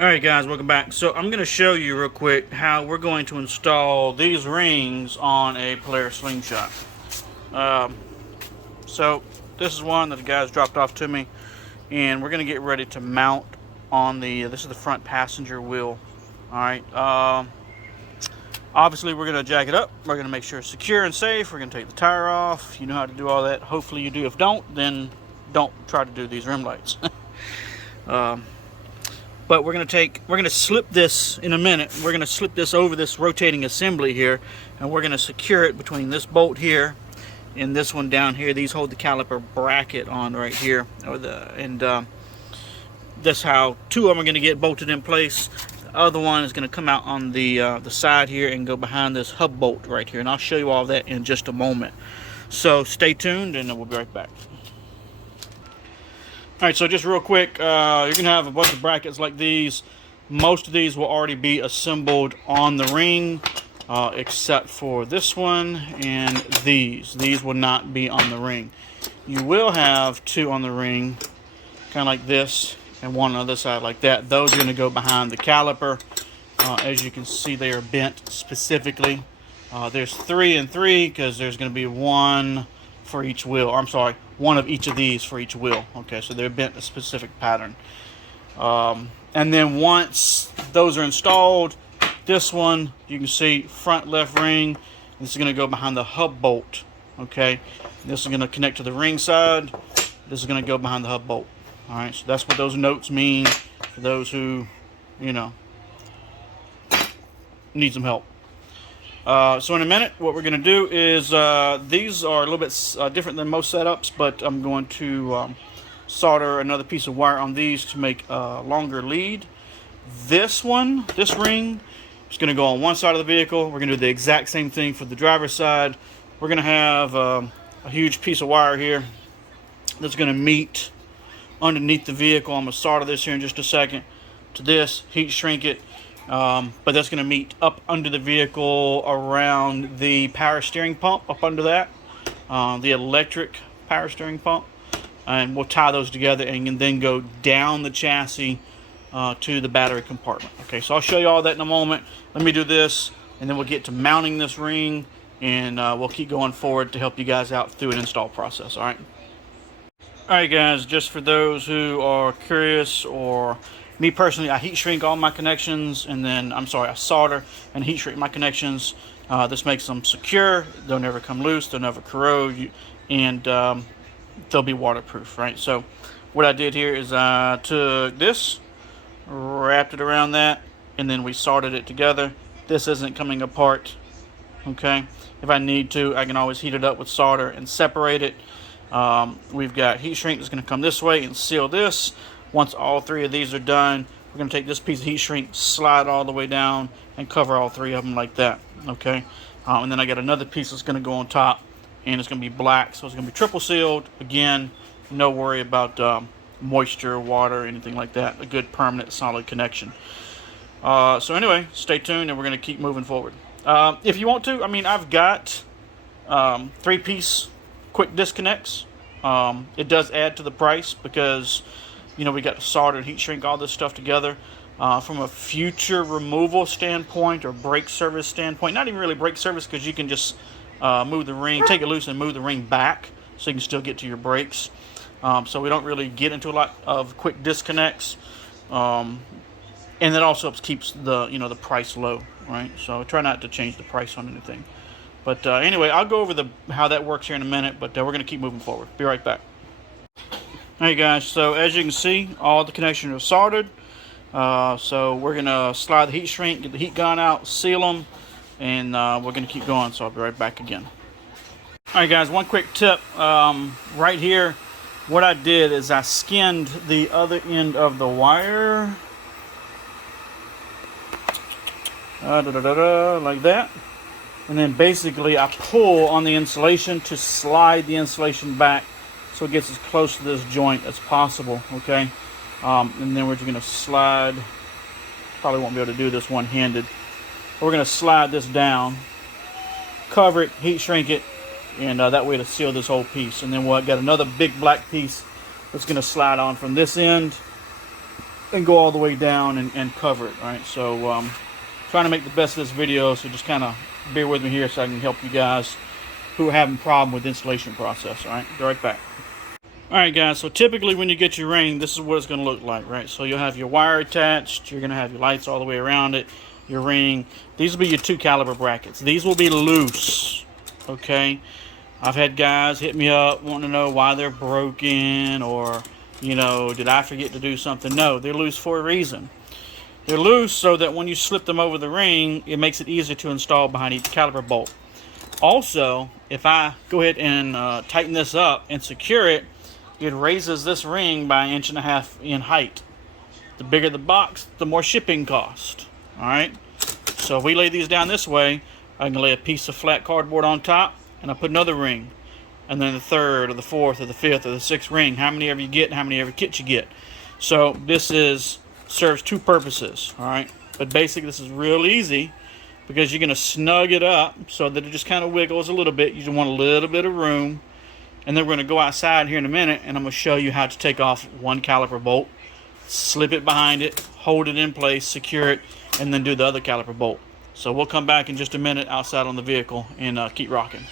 Alright guys, welcome back. So I'm going to show you real quick how we're going to install these rings on a Polaris Slingshot. So this is one that the guys dropped off to me, and we're going to get ready to mount on this is the front passenger wheel. Alright, obviously we're going to jack it up, we're going to make sure it's secure and safe, we're going to take the tire off. You know how to do all that, hopefully you do. If don't, then don't try to do these rim lights. But we're going to slip this in a minute. We're going to slip this over this rotating assembly here, and we're going to secure it between this bolt here and this one down here. These hold the caliper bracket on right here, that's how two of them are going to get bolted in place. The other one is going to come out on the side here and go behind this hub bolt right here, and I'll show you all that in just a moment. So stay tuned, and we'll be right back. Alright, so just real quick, you're going to have a bunch of brackets like these. Most of these will already be assembled on the ring, except for this one and these. These will not be on the ring. You will have two on the ring, kind of like this, and one on the other side like that. Those are going to go behind the caliper. As you can see, they are bent specifically. There's 3 and 3 because there's going to be one for each wheel. I'm sorry, one of each of these for each wheel. Okay, so they're bent a specific pattern. And then once those are installed, this one, you can see front left ring. This is going to go behind the hub bolt. Okay, this is going to connect to the ring side. This is going to go behind the hub bolt. All right, so that's what those notes mean for those who, you know, need some help. So in a minute, what we're going to do is, these are a little bit different than most setups, but I'm going to solder another piece of wire on these to make a longer lead. This ring is going to go on one side of the vehicle. We're going to do the exact same thing for the driver's side. We're going to have a huge piece of wire here that's going to meet underneath the vehicle. I'm going to solder this here in just a second to this, heat shrink it. But that's going to meet up under the vehicle around the power steering pump, up under that, the electric power steering pump, and we'll tie those together and then go down the chassis to the battery compartment. Okay, so I'll show you all that in a moment. Let me do this, and then we'll get to mounting this ring, and we'll keep going forward to help you guys out through an install process. All right. All right, guys. Just for those who are curious, or me personally, I heat shrink all my connections, and then, I solder and heat shrink my connections. This makes them secure. They'll never come loose. They'll never corrode, and they'll be waterproof, right? So what I did here is I took this, wrapped it around that, and then we soldered it together. This isn't coming apart, okay? If I need to, I can always heat it up with solder and separate it. We've got heat shrink that's going to come this way and seal this. Once all 3 of these are done, we're going to take this piece of heat shrink, slide all the way down, and cover all 3 of them like that. Okay, and then I got another piece that's going to go on top, and it's going to be black, so it's going to be triple sealed. Again, no worry about moisture, water, anything like that. A good permanent solid connection. So anyway, stay tuned, and we're going to keep moving forward. If you want to, I've got 3-piece quick disconnects. It does add to the price because, you know, we got to solder and heat shrink all this stuff together. From a future removal standpoint or brake service standpoint, not even really brake service, because you can just move the ring, take it loose and move the ring back so you can still get to your brakes. So we don't really get into a lot of quick disconnects. And that also keeps the price low, right? So try not to change the price on anything. But anyway, I'll go over how that works here in a minute, but we're going to keep moving forward. Be right back. Alright guys, so as you can see, all the connections are soldered. So we're going to slide the heat shrink, get the heat gun out, seal them, and we're going to keep going, so I'll be right back again. Alright guys, one quick tip. Right here, what I did is I skinned the other end of the wire. Like that. And then basically I pull on the insulation to slide the insulation back so it gets as close to this joint as possible, okay? And then we're just going to slide, probably won't be able to do this one-handed. We're going to slide this down, cover it, heat shrink it, and that way to seal this whole piece. And then we'll get another big black piece that's going to slide on from this end and go all the way down and cover it. All right, so trying to make the best of this video, so just kind of bear with me here so I can help you guys who are having a problem with the installation process. All right, be right back. All right, guys, so typically when you get your ring, this is what it's going to look like, right? So you'll have your wire attached, you're going to have your lights all the way around it, your ring. These will be your 2 caliber brackets. These will be loose, okay? I've had guys hit me up wanting to know why they're broken, or, you know, did I forget to do something? No, they're loose for a reason. They're loose so that when you slip them over the ring, it makes it easier to install behind each caliper bolt. Also, if I go ahead and tighten this up and secure it, it raises this ring by 1.5 inches in height. The bigger the box, the more shipping cost. Alright? So if we lay these down this way, I can lay a piece of flat cardboard on top, and I put another ring. And then the 3rd, or the 4th, or the 5th, or the 6th ring. How many ever you get, and how many ever kits you get. So this serves 2 purposes. Alright? But basically this is real easy, because you're going to snug it up so that it just kind of wiggles a little bit. You just want a little bit of room. And then we're going to go outside here in a minute, and I'm going to show you how to take off 1 caliper bolt, slip it behind it, hold it in place, secure it, and then do the other caliper bolt. So we'll come back in just a minute outside on the vehicle and keep rocking.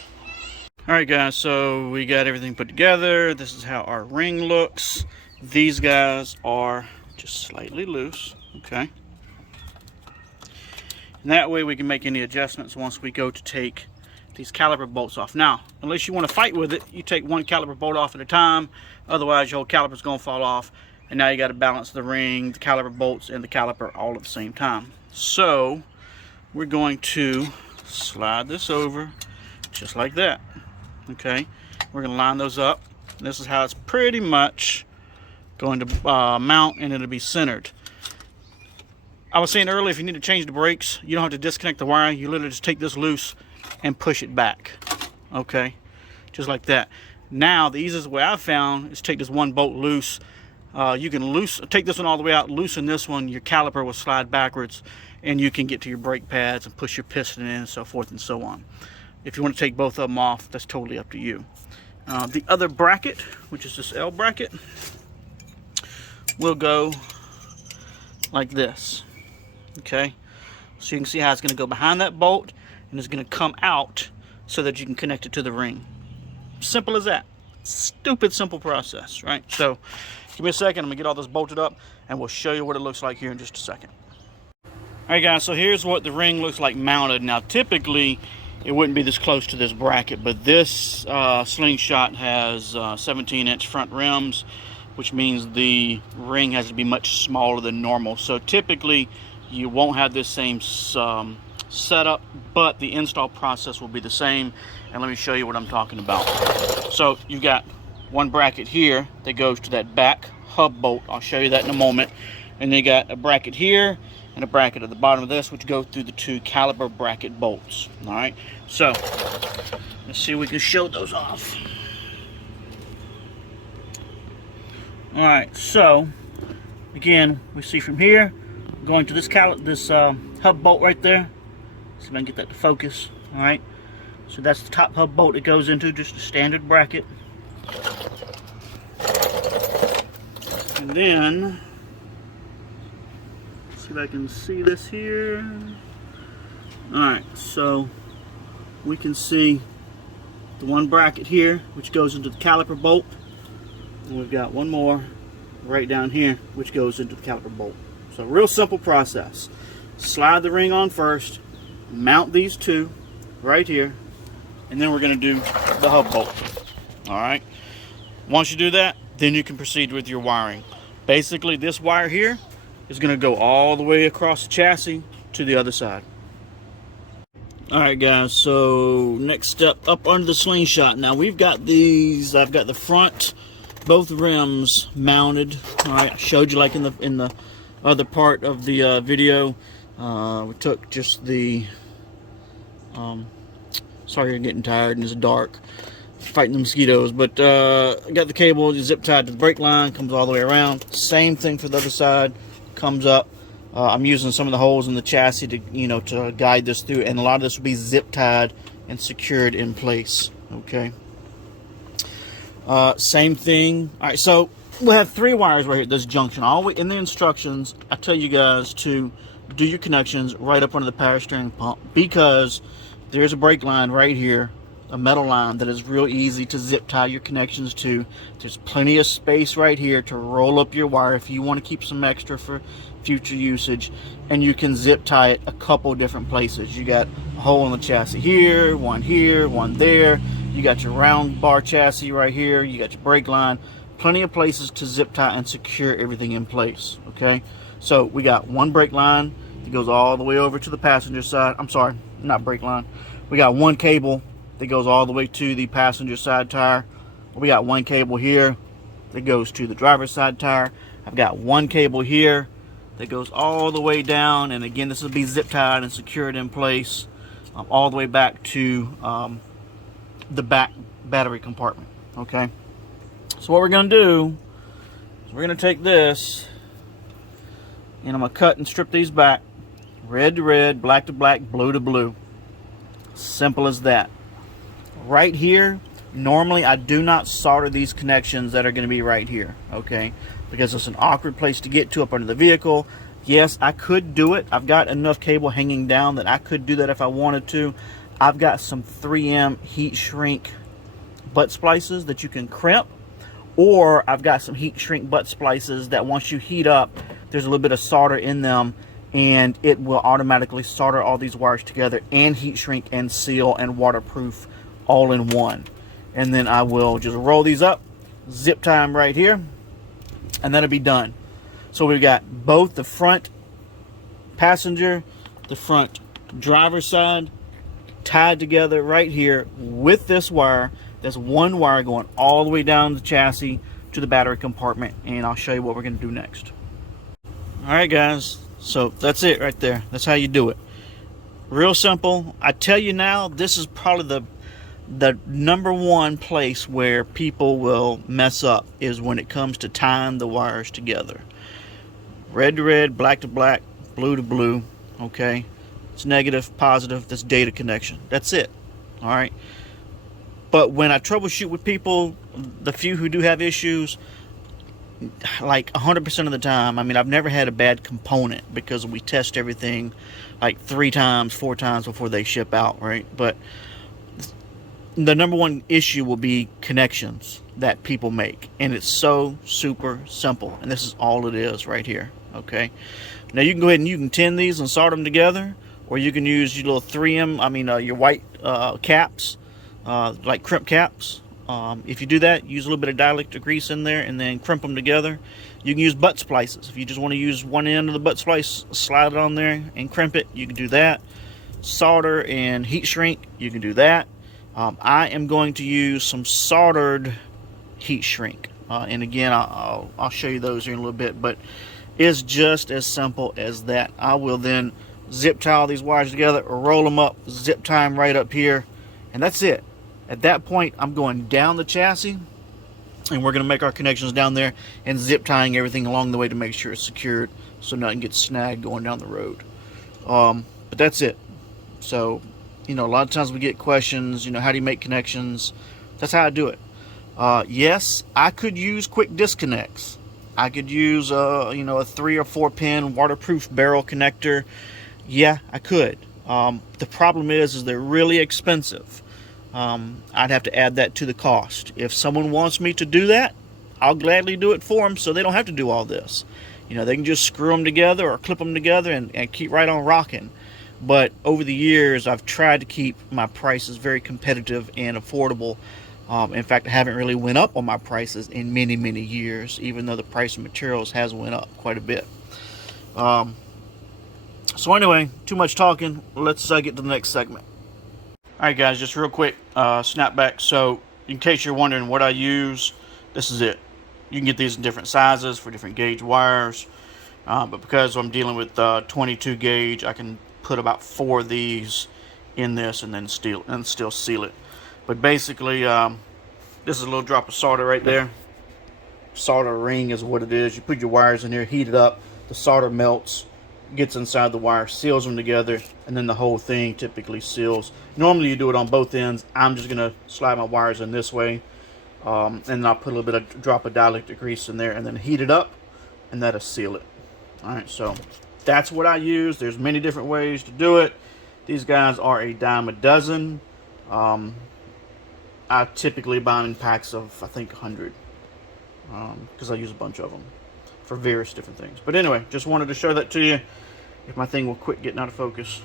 Alright guys, so we got everything put together. This is how our ring looks. These guys are just slightly loose, okay? And that way we can make any adjustments once we go to take these caliper bolts off. Now, unless you want to fight with it, you take 1 caliper bolt off at a time. Otherwise, your whole caliper's going to fall off. And now you got to balance the ring, the caliper bolts, and the caliper all at the same time. So, we're going to slide this over just like that. Okay? We're going to line those up. This is how it's pretty much going to mount, and it'll be centered. I was saying earlier, if you need to change the brakes, you don't have to disconnect the wiring. You literally just take this loose and push it back, okay, just like that. Now the easiest way I've found is take this 1 bolt loose. You can take this one all the way out, loosen this one, your caliper will slide backwards, and you can get to your brake pads and push your piston in, and so forth and so on. If you want to take both of them off, that's totally up to you. The other bracket, which is this L bracket, will go like this, okay? So you can see how it's going to go behind that bolt, and it's going to come out so that you can connect it to the ring. Simple as that. Stupid simple process, right? So give me a second, I'm going to get all this bolted up, and we'll show you what it looks like here in just a second. Alright guys, so here's what the ring looks like mounted. Now typically it wouldn't be this close to this bracket, but this Slingshot has 17-inch front rims, which means the ring has to be much smaller than normal. So typically you won't have this same setup, but the install process will be the same, and let me show you what I'm talking about. So you've got 1 bracket here that goes to that back hub bolt. I'll show you that in a moment. And then you got a bracket here and a bracket at the bottom of this, which go through the 2 caliper bracket bolts. All right, so let's see if we can show those off. All right, so again, we see from here going to this hub bolt right there. See if I can get that to focus. All right, so that's the top hub bolt it goes into, just a standard bracket. And then, see if I can see this here. All right, so we can see the 1 bracket here, which goes into the caliper bolt, and we've got 1 more right down here, which goes into the caliper bolt. So real simple process. Slide the ring on first, mount these 2 right here, and then we're going to do the hub bolt. All right, once you do that, then you can proceed with your wiring. Basically, this wire here is going to go all the way across the chassis to the other side. All right guys, so next step, up under the Slingshot. Now we've got these, I've got the front, both rims mounted. All right, I showed you like in the other part of the video. We took just the sorry you're getting tired and it's dark, fighting the mosquitoes, but I got the cable zip tied to the brake line, comes all the way around. Same thing for the other side, comes up. I'm using some of the holes in the chassis to, to guide this through, and a lot of this will be zip tied and secured in place. Okay. Same thing. All right, so we'll have 3 wires right here at this junction. Always in the instructions, I tell you guys to do your connections right up under the power steering pump, because there's a brake line right here, a metal line that is real easy to zip tie your connections to. There's plenty of space right here to roll up your wire if you want to keep some extra for future usage, and you can zip tie it a couple different places. You got a hole in the chassis here, one there. You got your round bar chassis right here. You got your brake line. Plenty of places to zip tie and secure everything in place. Okay, so we got one brake line that goes all the way over to the passenger side. I'm sorry, not brake line. We got one cable that goes all the way to the passenger side tire. We got one cable here that goes to the driver's side tire. I've got one cable here that goes all the way down, and again, this will be zip tied and secured in place all the way back to the back battery compartment. Okay, so what we're going to do is we're going to take this and I'm going to cut and strip these back, red to red, black to black, blue to blue. Simple as that. Right here, normally I do not solder these connections that are going to be right here, okay, because it's an awkward place to get to up under the vehicle. Yes, I could do it. I've got enough cable hanging down that I could do that if I wanted to. I've got some 3M heat shrink butt splices that you can crimp, or I've got some heat shrink butt splices that once you heat up, there's a little bit of solder in them, and it will automatically solder all these wires together and heat shrink and seal and waterproof all in one. And then I will just roll these up, zip tie them right here, and that'll be done. So we've got both the front passenger, the front driver's side tied together right here with this wire. There's one wire going all the way down the chassis to the battery compartment, and I'll show you what we're going to do next. All right, guys, so that's it right there. That's how you do it. Real simple. I tell you now, this is probably the number one place where people will mess up, is when it comes to tying the wires together. Red to red, black to black, blue to blue. Okay, it's negative, positive. That's data connection. That's it. All right. But when I troubleshoot with people, the few who do have issues, like 100% of the time, I mean, I've never had a bad component, because we test everything like 3 times, 4 times before they ship out, right? But the number one issue will be connections that people make, and it's so super simple, and this is all it is right here. Okay, now you can go ahead and you can tin these and solder them together, or you can use your little 3M, your white caps, like crimp caps. If you do that, use a little bit of dielectric grease in there and then crimp them together. You can use butt splices. If you just want to use one end of the butt splice, slide it on there and crimp it, you can do that. Solder and heat shrink, you can do that. I am going to use some soldered heat shrink, and again, I'll show you those here in a little bit, but it's just as simple as that. I will then zip tie all these wires together, roll them up, zip tie them right up here, and that's it. At that point, I'm going down the chassis, and we're going to make our connections down there and zip tying everything along the way to make sure it's secured so nothing gets snagged going down the road. But that's it. So, a lot of times we get questions, how do you make connections? That's how I do it. Yes, I could use quick disconnects. I could use, a 3 or 4 pin waterproof barrel connector. Yeah, I could. The problem is they're really expensive. I'd have to add that to the cost. If someone wants me to do that, I'll gladly do it for them, so they don't have to do all this. They can just screw them together or clip them together and keep right on rocking. But over the years, I've tried to keep my prices very competitive and affordable. In fact, I haven't really went up on my prices in many, many years, even though the price of materials has went up quite a bit. So anyway, too much talking. Let's get to the next segment. Alright guys, just real quick, snapback. So in case you're wondering what I use, this is it. You can get these in different sizes for different gauge wires, but because I'm dealing with 22 gauge, I can put about 4 of these in this and then still seal it. But basically, this is a little drop of solder right there. Solder ring is what it is. You put your wires in here, heat it up, the solder melts, gets inside the wire, seals them together, and then the whole thing typically seals. Normally you do it on both ends. I'm just gonna slide my wires in this way, and then I'll put a little bit of drop of dielectric grease in there and then heat it up, and that'll seal it. All right, so that's what I use. There's many different ways to do it. These guys are a dime a dozen. I typically buy them in packs of, I think, 100, because I use a bunch of them for various different things. But anyway, just wanted to show that to you if my thing will quit getting out of focus.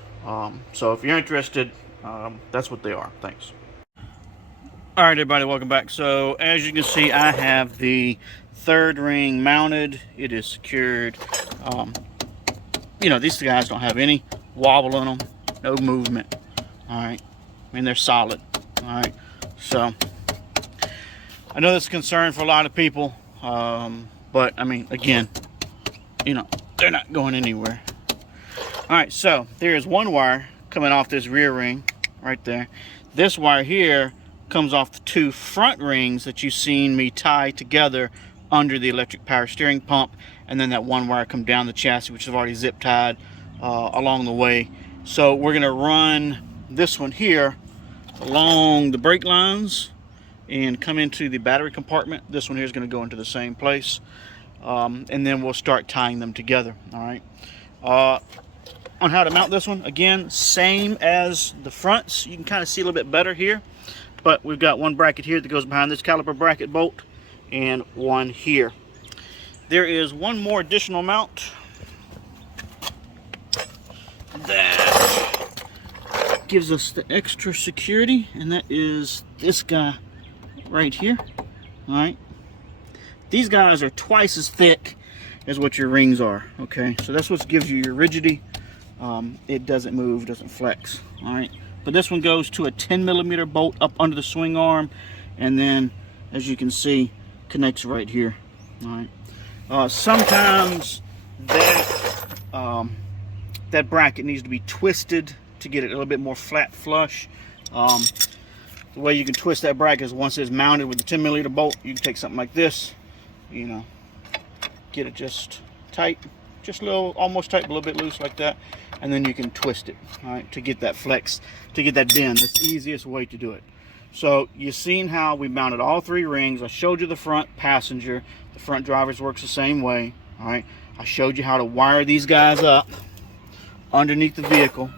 So if you're interested, that's what they are. Thanks. All right, everybody, welcome back. So as you can see, I have the third ring mounted. It is secured. You know, these guys don't have any wobble in them, no movement. All right, I mean, they're solid. All right, so I know that's a concern for a lot of people, but I mean, again, you know, they're not going anywhere. All right, so there is one wire coming off this rear ring right there. This wire here comes off the two front rings that you've seen me tie together under the electric power steering pump, and then that one wire come down the chassis, which is already zip tied along the way. So we're gonna run this one here along the brake lines and come into the battery compartment. This one here is going to go into the same place, and then we'll start tying them together. All right, on how to mount this one, again, same as the fronts. You can kind of see a little bit better here, but we've got one bracket here that goes behind this caliper bracket bolt and one here. There is one more additional mount that gives us the extra security, and that is this guy right here. All right, these guys are twice as thick as what your rings are. Okay, so that's what gives you your rigidity. It doesn't move, doesn't flex. All right, but this one goes to a 10mm bolt up under the swing arm, and then, as you can see, connects right here. All right, sometimes that bracket needs to be twisted to get it a little bit more flat flush. The way you can twist that bracket is once it's mounted with the 10mm bolt, you can take something like this, you know, get it just tight, just a little, almost tight, but a little bit loose like that, and then you can twist it, all right, to get that flex, to get that bend. That's the easiest way to do it. So you've seen how we mounted all three rings. I showed you the front passenger. The front drivers works the same way. All right, I showed you how to wire these guys up underneath the vehicle.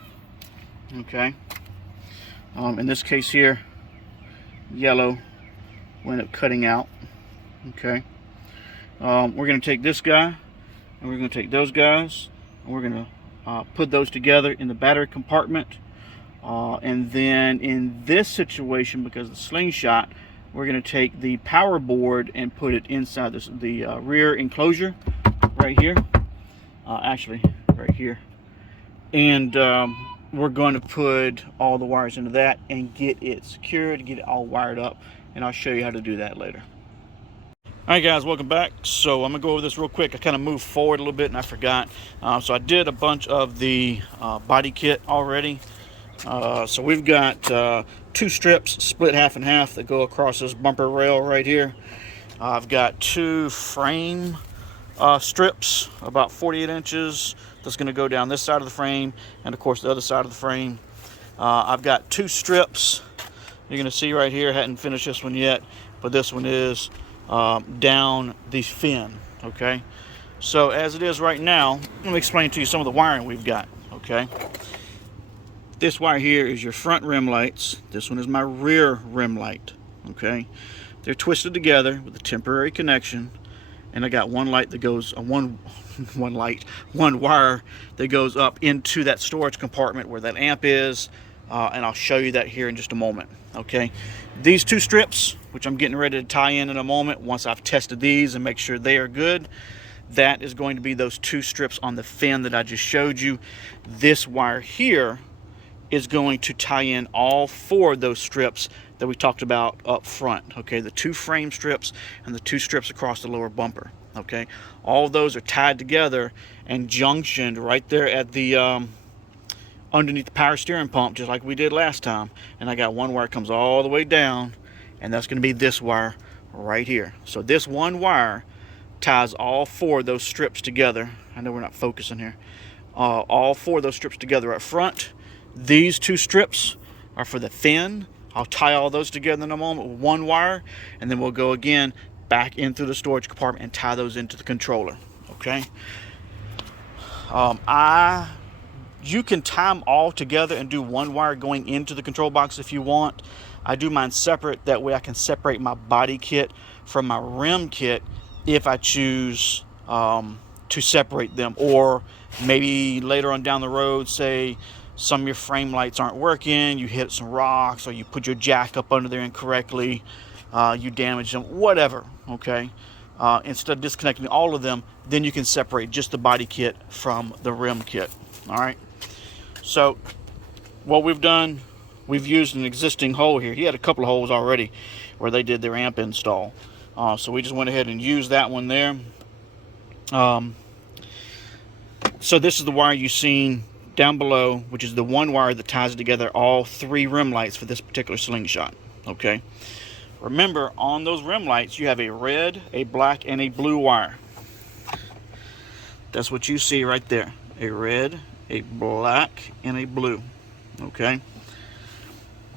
Okay, in this case here, yellow will end up cutting out. Okay, we're going to take this guy and we're going to take those guys and we're going to put those together in the battery compartment, and then in this situation, because of the slingshot, we're going to take the power board and put it inside the rear enclosure right here, actually right here, and we're going to put all the wires into that and get it secured, get it all wired up, and I'll show you how to do that later. All right, guys, welcome back. So I'm gonna go over this real quick. I kind of moved forward a little bit and I forgot. So I did a bunch of the body kit already. So we've got two strips split half and half that go across this bumper rail right here. I've got two frame strips about 48 inches that's going to go down this side of the frame, and of course the other side of the frame. I've got two strips you're going to see right here. Hadn't finished this one yet, but this one is down the fin. Okay, so as it is right now, let me explain to you some of the wiring we've got. Okay, this wire here is your front rim lights. This one is my rear rim light. Okay, they're twisted together with a temporary connection, and I got one light that goes one wire that goes up into that storage compartment where that amp is, and I'll show you that here in just a moment. Okay, these two strips, which I'm getting ready to tie in a moment once I've tested these and make sure they are good, that is going to be those two strips on the fin that I just showed you. This wire here is going to tie in all four of those strips that we talked about up front. Okay, the two frame strips and the two strips across the lower bumper. Okay, all of those are tied together and junctioned right there at the underneath the power steering pump, just like we did last time. And I got one wire comes all the way down, and that's going to be this wire right here. So this one wire ties all four of those strips together. I know we're not focusing here. All four of those strips together up front. These two strips are for the fin I'll tie all those together in a moment with one wire, and then we'll go again back in through the storage compartment and tie those into the controller. Okay. You can tie them all together and do one wire going into the control box if you want. I do mine separate. That way I can separate my body kit from my rim kit if I choose to separate them. Or maybe later on down the road, say some of your frame lights aren't working, you hit some rocks, or you put your jack up under there incorrectly, you damage them, whatever, okay? Instead of disconnecting all of them, then you can separate just the body kit from the rim kit. All right, so what we've done, we've used an existing hole here. He had a couple of holes already where they did their amp install, so we just went ahead and used that one there. So this is the wire you've seen down below, which is the one wire that ties together all 3 rim lights for this particular Slingshot. Okay, remember, on those rim lights you have a red, a black, and a blue wire. That's what you see right there, a red, a black, and a blue. Okay,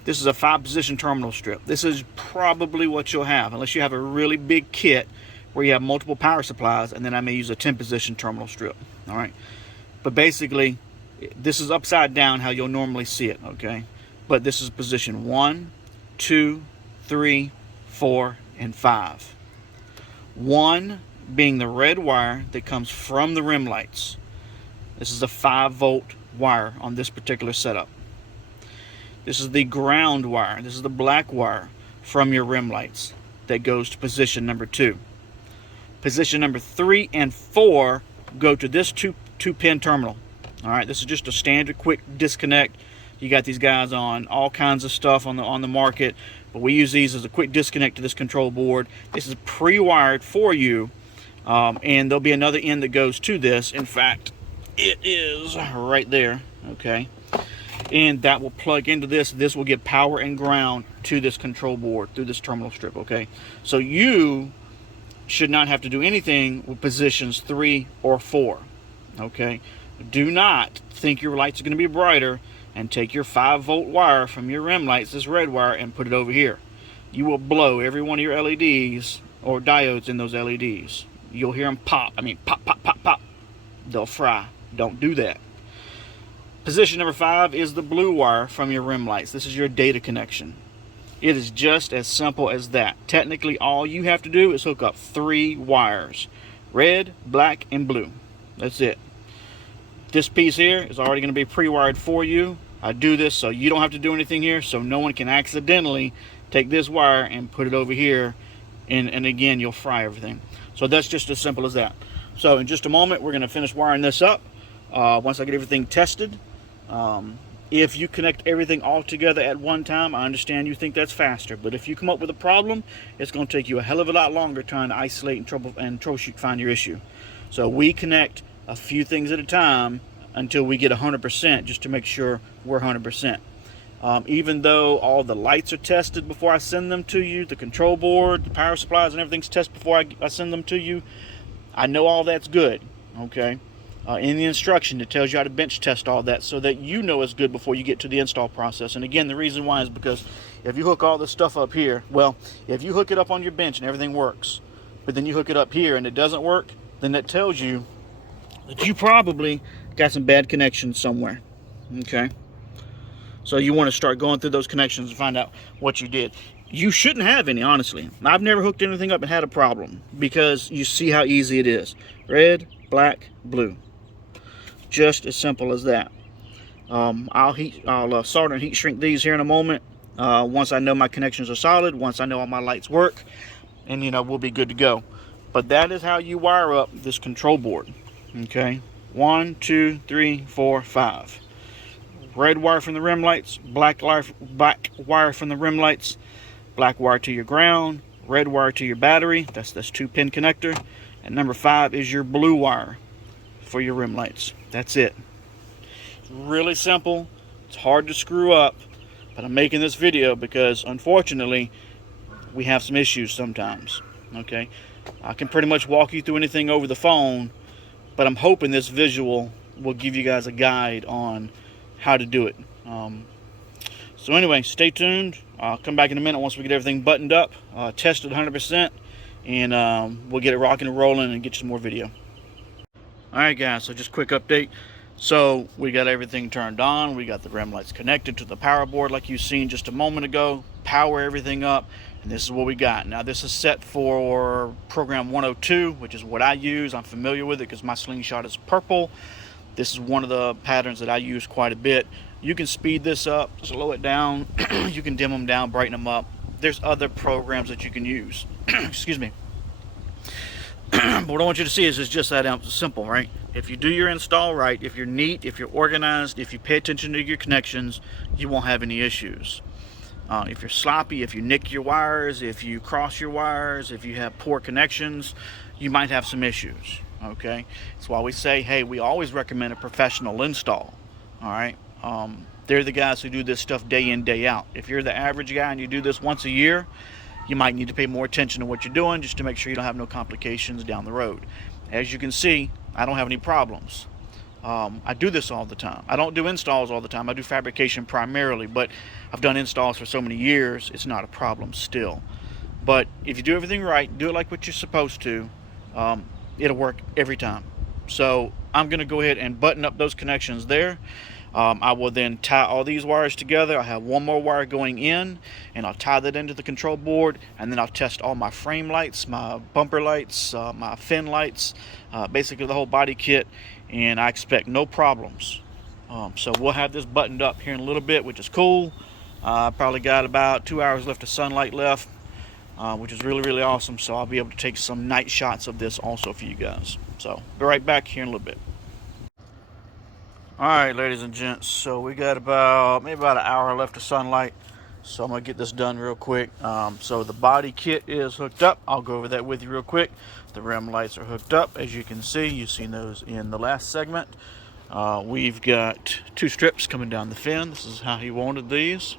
this is a 5-position terminal strip. This is probably what you'll have, unless you have a really big kit where you have multiple power supplies, and then I may use a 10-position terminal strip. All right, but basically this is upside down how you'll normally see it. Okay, but this is position 1, 2, 3, 4, and 5. 1 being the red wire that comes from the rim lights. This is a 5-volt wire on this particular setup. This is the ground wire. This is the black wire from your rim lights that goes to position number 2. Position number 3 and 4 go to this two-pin terminal. All right, this is just a standard quick disconnect. You got these guys on all kinds of stuff on the market, but we use these as a quick disconnect to this control board. This is pre-wired for you, and there'll be another end that goes to this. In fact, it is right there. Okay, and that will plug into this. This will give power and ground to this control board through this terminal strip. Okay, so you should not have to do anything with positions 3 or 4. Okay, do not think your lights are going to be brighter and take your 5-volt wire from your rim lights, this red wire, and put it over here. You will blow every one of your LEDs or diodes in those LEDs. You'll hear them pop. I mean, pop, pop, pop, pop. They'll fry. Don't do that. Position number 5 is the blue wire from your rim lights. This is your data connection. It is just as simple as that. Technically, all you have to do is hook up 3 wires. Red, black, and blue. That's it. This piece here is already going to be pre-wired for you. I do this so you don't have to do anything here, so no one can accidentally take this wire and put it over here, and again, you'll fry everything. So that's just as simple as that. So in just a moment, we're going to finish wiring this up once I get everything tested. If you connect everything all together at one time, I understand you think that's faster, but if you come up with a problem, it's going to take you a hell of a lot longer trying to isolate and troubleshoot, find your issue. So we connect a few things at a time until we get 100%, just to make sure we're 100%. Even though all the lights are tested before I send them to you, the control board, the power supplies, and everything's tested before I send them to you, I know all that's good. Okay, in the instruction it tells you how to bench test all that so that you know it's good before you get to the install process. And again, the reason why is because if you hook all this stuff up here, well, if you hook it up on your bench and everything works, but then you hook it up here and it doesn't work, then that tells you that you probably got some bad connections somewhere. Okay, so you want to start going through those connections and find out what you did. You shouldn't have any, honestly. I've never hooked anything up and had a problem, because you see how easy it is. Red, black, blue. Just as simple as that. I'll solder and heat shrink these here in a moment. Once I know my connections are solid, once I know all my lights work, and we'll be good to go. But that is how you wire up this control board. Okay, 1, 2, 3, 4, 5. Red wire from the rim lights, black wire from the rim lights, black wire to your ground, red wire to your battery. That's this 2-pin connector. And number 5 is your blue wire for your rim lights. That's it. It's really simple. It's hard to screw up, but I'm making this video because unfortunately we have some issues sometimes. Okay, I can pretty much walk you through anything over the phone, but I'm hoping this visual will give you guys a guide on how to do it. So anyway, stay tuned. I'll come back in a minute once we get everything buttoned up, tested 100%, and we'll get it rocking and rolling and get you some more video. Alright guys, so just quick update. So we got everything turned on, we got the REM lights connected to the power board like you've seen just a moment ago, power everything up, and this is what we got. Now this is set for program 102, which is what I use. I'm familiar with it because my Slingshot is purple. This is one of the patterns that I use quite a bit. You can speed this up, slow it down, you can dim them down, brighten them up. There's other programs that you can use. Excuse me. But what I want you to see is it's just that simple, right? If you do your install right, if you're neat, if you're organized, if you pay attention to your connections, you won't have any issues. If you're sloppy, if you nick your wires, if you cross your wires, if you have poor connections, you might have some issues, okay? That's why we say, hey, we always recommend a professional install, all right? They're the guys who do this stuff day in, day out. If you're the average guy and you do this once a year, you might need to pay more attention to what you're doing just to make sure you don't have no complications down the road. As you can see, I don't have any problems. I do this all the time. I don't do installs all the time. I do fabrication primarily, but I've done installs for so many years, it's not a problem still. But if you do everything right, do it like what you're supposed to, it'll work every time. So I'm going to go ahead and button up those connections there. I will then tie all these wires together. I have one more wire going in, and I'll tie that into the control board, and then I'll test all my frame lights, my bumper lights, my fin lights, basically the whole body kit, and I expect no problems. So we'll have this buttoned up here in a little bit, which is cool. I probably got about 2 hours left of sunlight left, which is really, really awesome. So I'll be able to take some night shots of this also for you guys. So be right back here in a little bit. Alright, ladies and gents, so we got maybe about an hour left of sunlight, so I'm going to get this done real quick. So the body kit is hooked up. I'll go over that with you real quick. The REM lights are hooked up, as you can see. You've seen those in the last segment. We've got 2 strips coming down the fin. This is how he wanted these.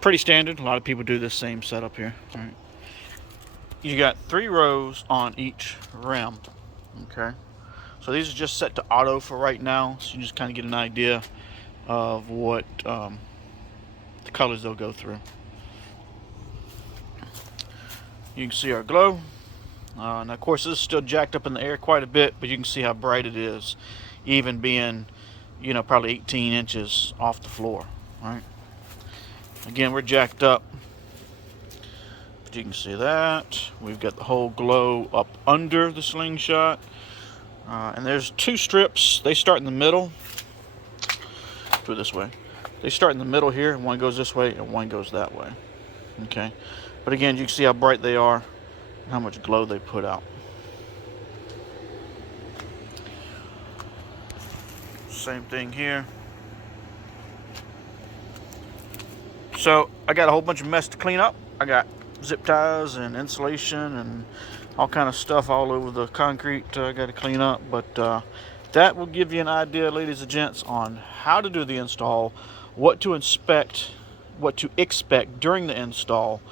Pretty standard. A lot of people do this same setup here. All right. You got 3 rows on each REM, okay? So these are just set to auto for right now, so you just kind of get an idea of what the colors they'll go through. You can see our glow. Now, of course, this is still jacked up in the air quite a bit, but you can see how bright it is, even being, you know, probably 18 inches off the floor. All right. Again, we're jacked up. But you can see that. We've got the whole glow up under the Slingshot. And there's 2 strips. They start in the middle. Do it this way. They start in the middle here, and one goes this way and one goes that way. Okay. But again, you can see how bright they are and how much glow they put out. Same thing here. So I got a whole bunch of mess to clean up. I got zip ties and insulation and all kind of stuff all over the concrete I got to clean up, but that will give you an idea, ladies and gents, on how to do the install, what to expect during the install,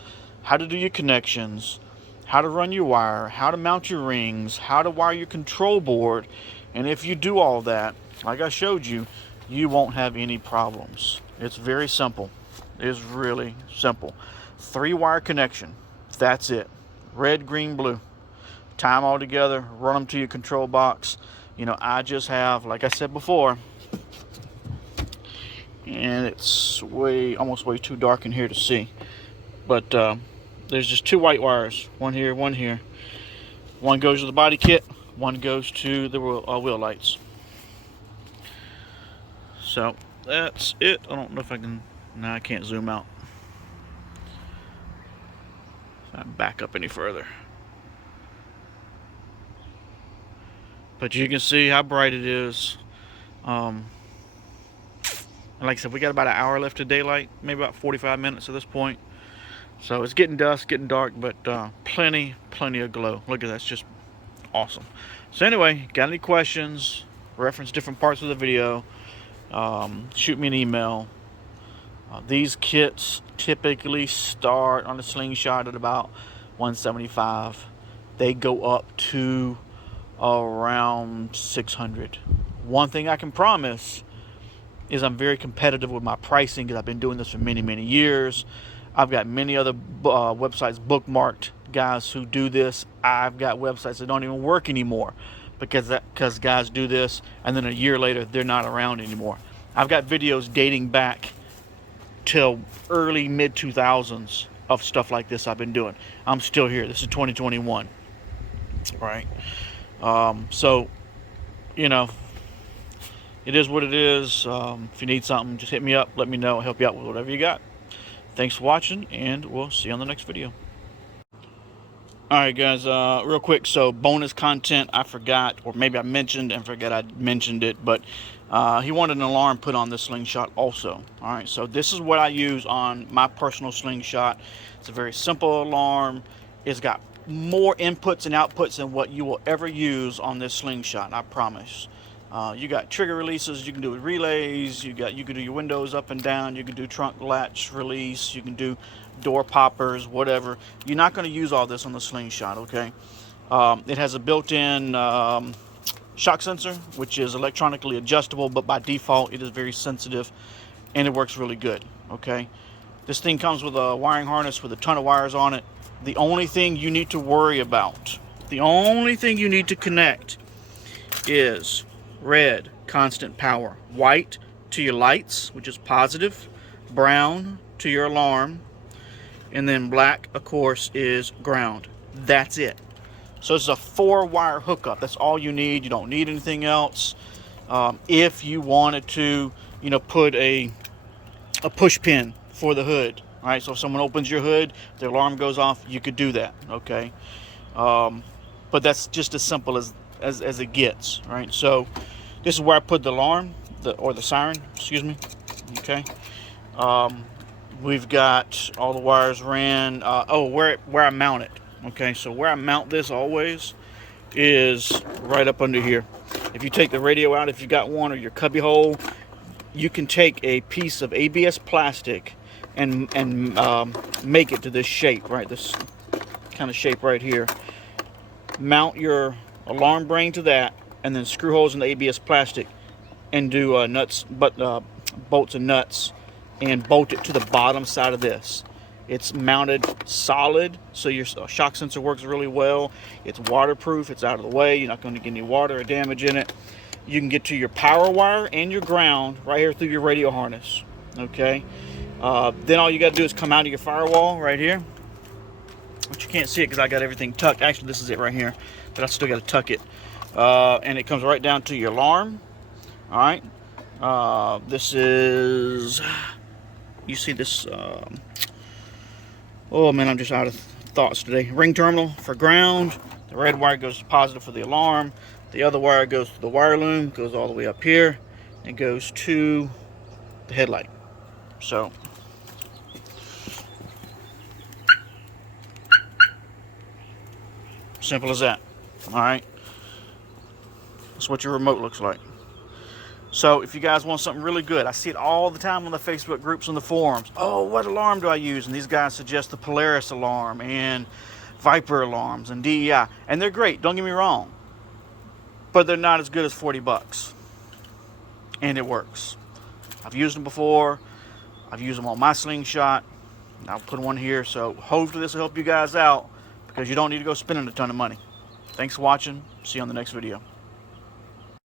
how to do your connections, how to run your wire, how to mount your rings, how to wire your control board. And if you do all that, like I showed you, you won't have any problems. It's very simple. It's really simple. 3-wire connection. That's it. Red, green, blue. Tie them all together, run them to your control box. You know, I just have, like I said before, and it's almost way too dark in here to see, but there's just 2 white wires, one here, one here. One goes to the body kit, one goes to the wheel lights. So that's it. I don't know if I can. No, I can't zoom out. If I back up any further. But you can see how bright it is. And like I said, we got about an hour left of daylight, maybe about 45 minutes at this point. So it's getting dusk, getting dark, but plenty of glow. Look at that, it's just awesome. So anyway, got any questions, reference different parts of the video, shoot me an email. These kits typically start on the Slingshot at about $175. They go up to around $600. One thing I can promise is I'm very competitive with my pricing because I've been doing this for many, many years. I've got many other websites bookmarked, guys who do this. I've got websites that don't even work anymore because guys do this and then a year later they're not around anymore. I've got videos dating back till early mid 2000s of stuff like this I've been doing. I'm still here. This is 2021, right? So, you know, it is what it is. If you need something, just hit me up. Let me know. I'll help you out with whatever you got. Thanks for watching, and we'll see you on the next video. Alright guys, real quick, so bonus content I forgot, or maybe I mentioned and forgot I mentioned it, but he wanted an alarm put on this slingshot also. Alright, so this is what I use on my personal slingshot. It's a very simple alarm. It's got more inputs and outputs than what you will ever use on this slingshot, I promise. You got trigger releases, you can do relays, you can do your windows up and down, you can do trunk latch release, you can do door poppers, whatever. You're not going to use all this on the slingshot, okay? It has a built-in shock sensor, which is electronically adjustable, but by default it is very sensitive and it works really good, okay? This thing comes with a wiring harness with a ton of wires on it. The only thing you need to worry about, the only thing you need to connect is red, constant power, white to your lights, which is positive, brown to your alarm, and then black, of course, is ground. That's it. So it's a 4-wire hookup. That's all you need. You don't need anything else. If you wanted to, you know, put a push pin for the hood, all right? So if someone opens your hood, the alarm goes off, you could do that, okay? But that's just as simple as it gets, right? So this is where I put the alarm, or the siren, excuse me, okay? We've got all the wires ran. Where I mount it, okay? So where I mount this always is right up under here. If you take the radio out, if you got one, or your cubby hole, you can take a piece of ABS plastic and make it to this shape, right? This kind of shape right here. Mount your alarm brain to that, and then screw holes in the ABS plastic and do bolts and nuts, and bolt it to the bottom side of this. It's mounted solid, so your shock sensor works really well. It's waterproof, it's out of the way, you're not going to get any water or damage in it. You can get to your power wire and your ground right here through your radio harness, okay? Then all you got to do is come out of your firewall right here, but you can't see it because I got everything tucked. Actually, this is it right here, but I still got to tuck it. And it comes right down to your alarm. All right, this is, you see this, oh man, I'm just out of thoughts today. Ring terminal for ground. The red wire goes to positive for the alarm. The other wire goes to the wire loom, goes all the way up here, and goes to the headlight. So simple as that. All right, that's what your remote looks like. So if you guys want something really good, I see it all the time on the Facebook groups and the forums. Oh, what alarm do I use? And these guys suggest the Polaris alarm and Viper alarms and DEI, and they're great, don't get me wrong, but they're not as good as 40 bucks, and it works. I've used them before. I've used them on my slingshot. I'll put one here, so hopefully this will help you guys out, because you don't need to go spending a ton of money. Thanks for watching. See you on the next video.